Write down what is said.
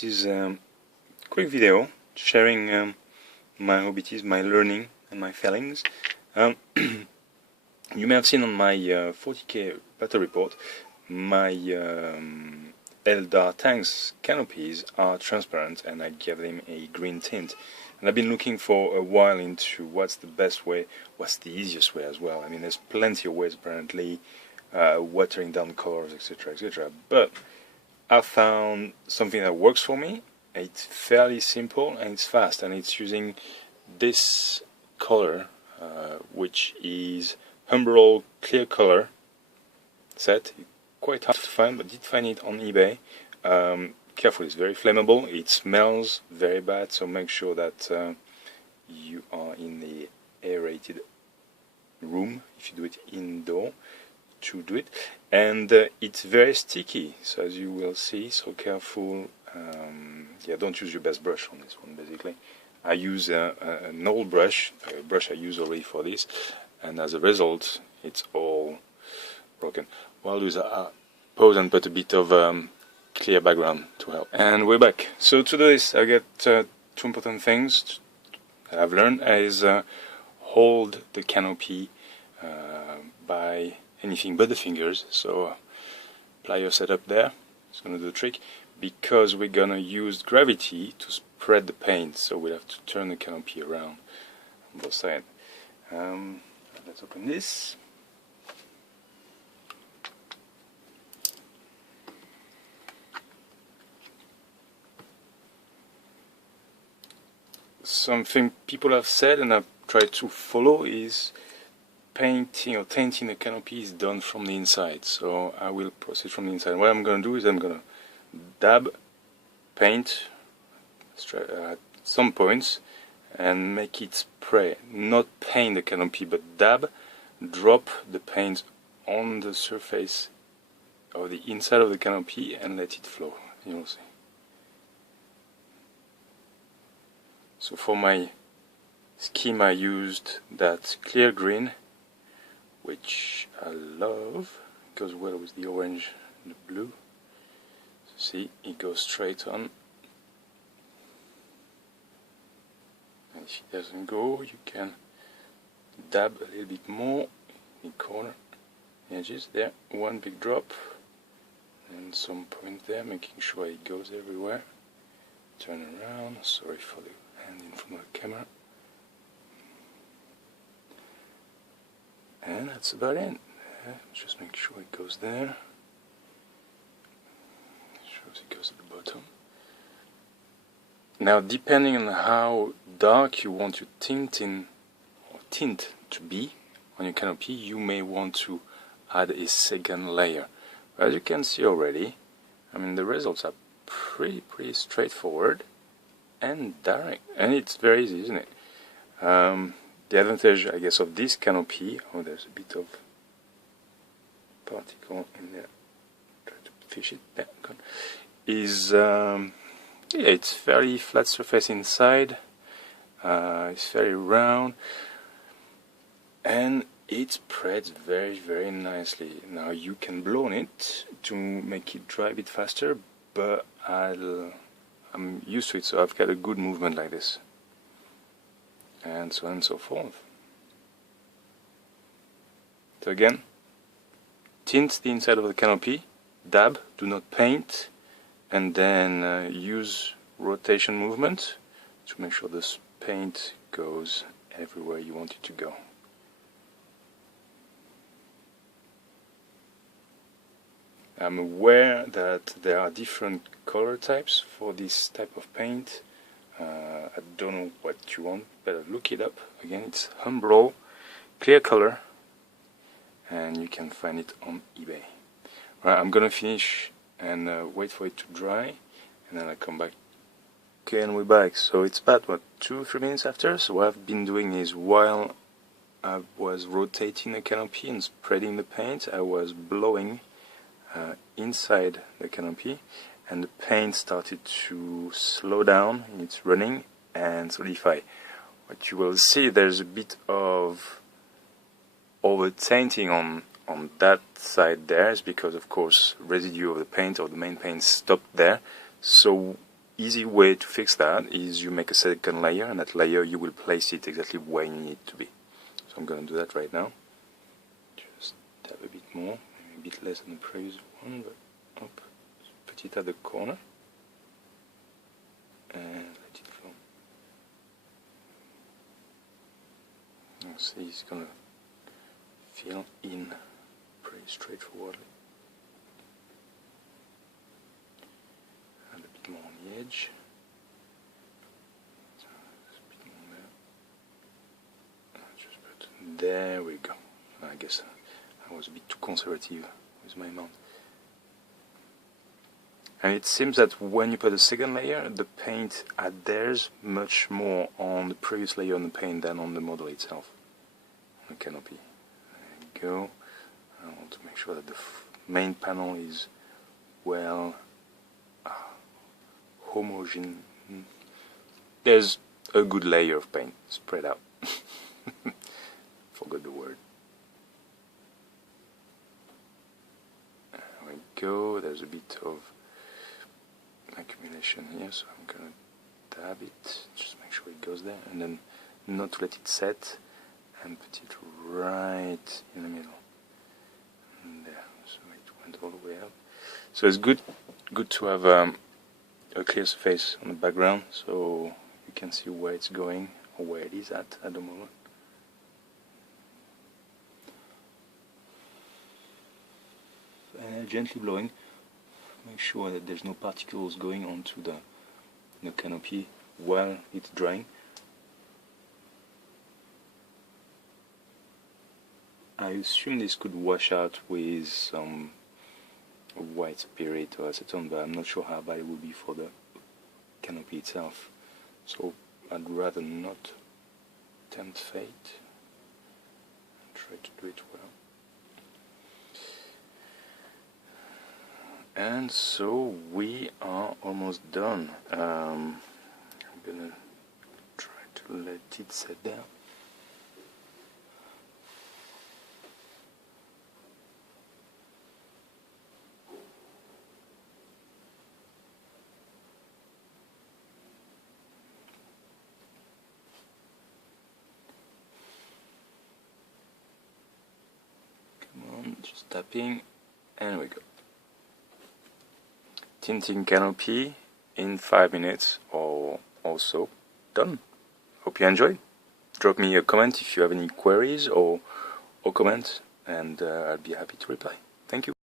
This is a quick video sharing my hobbies, my learning and my feelings. You may have seen on my 40k battle report my Eldar tanks canopies are transparent and I gave them a green tint. And I've been looking for a while into what's the best way, what's the easiest way as well. I mean, there's plenty of ways apparently, watering down colors, etc, etc. But I found something that works for me. It's fairly simple and it's fast, and it's using this color, which is Humbrol clear color set. Quite hard to find, but did find it on eBay. Careful, it's very flammable. It smells very bad, so make sure that you are in the aerated room if you do it indoor to do it. And it's very sticky, so as you will see, so careful. Yeah, don't use your best brush on this one. Basically, I use an old brush, a brush I use already for this, and as a result, it's all broken. What I'll do is I'll pause and put a bit of clear background to help. And we're back. So to do this, I get two important things that I've learned is hold the canopy by anything but the fingers. So apply your setup there. It's going to do the trick, because we're going to use gravity to spread the paint. So we'll have to turn the canopy around on both sides. Let's open this. Something people have said and I've tried to follow is painting or tinting the canopy is done from the inside. So I will proceed from the inside. What I'm going to do is I'm going to dab paint at some points and make it spray. Not paint the canopy, but dab, drop the paint on the surface of the inside of the canopy and let it flow. You'll see. So for my scheme I used that clear green, which I love, it goes well with the orange and the blue. So see, it goes straight on. And if it doesn't go, you can dab a little bit more in the corner, edges there, one big drop, and some point there, making sure it goes everywhere. Turn around, sorry for the hand in front of the camera. And that's about it. Just make sure it goes there. Shows it goes at the bottom. Now, depending on how dark you want your tint to be on your canopy, you may want to add a second layer. As you can see already, I mean, the results are pretty straightforward and direct, and it's very easy, isn't it? The advantage, I guess, of this canopy, oh, there's a bit of particle in there, try to fish it there, is yeah, it's fairly flat surface inside, it's very round, and it spreads very nicely. Now you can blow on it to make it dry a bit faster, but I'm used to it, so I've got a good movement like this, and so on and so forth. So again, tint the inside of the canopy, dab, do not paint, and then use rotation movement to make sure this paint goes everywhere you want it to go. I'm aware that there are different color types for this type of paint. I don't know what you want, better look it up. Again, it's Humbrol clear color, and you can find it on eBay. Right, I'm gonna finish and wait for it to dry, and then I'll come back. Okay, and we're back. So it's about, what, 2-3 minutes after. So what I've been doing is, while I was rotating the canopy and spreading the paint, I was blowing inside the canopy, and the paint started to slow down in its running and solidify. What you will see, there's a bit of over tainting on that side there, is because of course residue of the paint or the main paint stopped there. So easy way to fix that is you make a second layer, and that layer you will place it exactly where you need it to be. So I'm going to do that right now. Just dab a bit more, maybe a bit less than the previous one, but up, put it at the corner and let it flow. You'll see it's gonna fill in pretty straightforwardly. And a bit more on the edge. So a bit more there. Just put, there we go. I guess I was a bit too conservative with my amount. And it seems that when you put a second layer, the paint adheres much more on the previous layer on the paint than on the model itself, on the canopy. There you go. I want to make sure that the main panel is well homogeneous. There's a good layer of paint spread out. Forgot the word. There we go. There's a bit of accumulation here, so I'm gonna dab it, just make sure it goes there, and then not to let it set, and put it right in the middle. And there, so it went all the way up. So it's good to have a clear surface on the background, so you can see where it's going or where it is at the moment. And gently blowing. Make sure that there's no particles going onto the canopy while it's drying. I assume this could wash out with some white spirit or acetone, but I'm not sure how bad it would be for the canopy itself. So I'd rather not tempt fate and try to do it well. And so we are almost done. I'm gonna try to let it set down. Come on, just tapping, and we go. Tinting canopy in 5 minutes or so. Done. Hope you enjoyed. Drop me a comment if you have any queries or comments, and I'll be happy to reply. Thank you.